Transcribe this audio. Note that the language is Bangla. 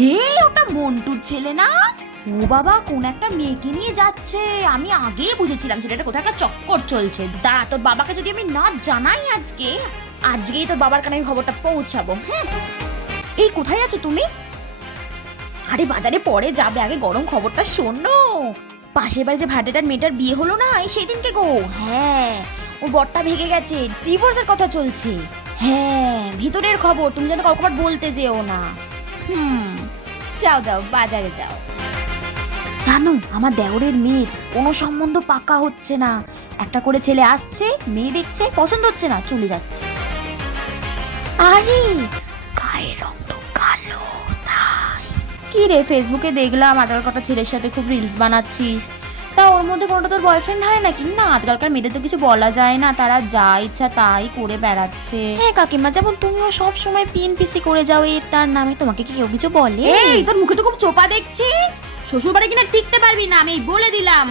হে, ওটা মন্টুর ছেলে না? ও বাবা, কোন একটা মেয়েকে নিয়ে যাচ্ছে। আমি আগেই বুঝেছিলাম ছেলেটা কোথাও একটা চক্কর চলছে। দা, তোর বাবাকে যদি আমি না জানাই আজকেই তোর বাবার কানে আমি খবরটা পৌঁছাবো। এই, কোথায় আছো তুমি? আরে বাজারে পরে যাবে, আগে গরম খবরটা শোনো। পাশের বাড়ি যে ভাড়াটার মেয়েটার বিয়ে হলো না, এই সেদিনকে গো। হ্যাঁ, ও বরটা ভেগে গেছে, ডিভোর্সের কথা চলছে। হ্যাঁ, ভিতরের খবর, তুমি যেন কাউকে বলতে যেও না। যাও যাও, বাজারে যাও। জানো, আমার দেওরের মেয়ের কোনো সম্বন্ধ পাকা হচ্ছে না। একটা করে ছেলে আসছে, মেয়ে দেখছে, পছন্দ হচ্ছে না, চলে যাচ্ছে। আরে, গায়ের রং তো কালো। তাই কি রে, ফেসবুকে দেখলাম আজকাল কটা ছেলের সাথে খুব রিলস বানাচ্ছিস। তা ওর মধ্যে কোনোটা তোর বয়ফ্রেন্ড হয় নাকি? না, আজকালকার মেয়েদের তো কিছু বলা যায় না, তারা যা ইচ্ছা তাই করে বেড়াচ্ছে। হ্যাঁ কাকিমা, যেমন তুমিও সব সময় পিএনপিসি করে যাও এর তার নামে, তোমাকে কি কেউ কিছু বলে? এই, তোর মুখে তো খুব চোপা দেখছি। শ্বশুর বাড়ি কিনা টিকতে পারবি না, আমি বলে দিলাম।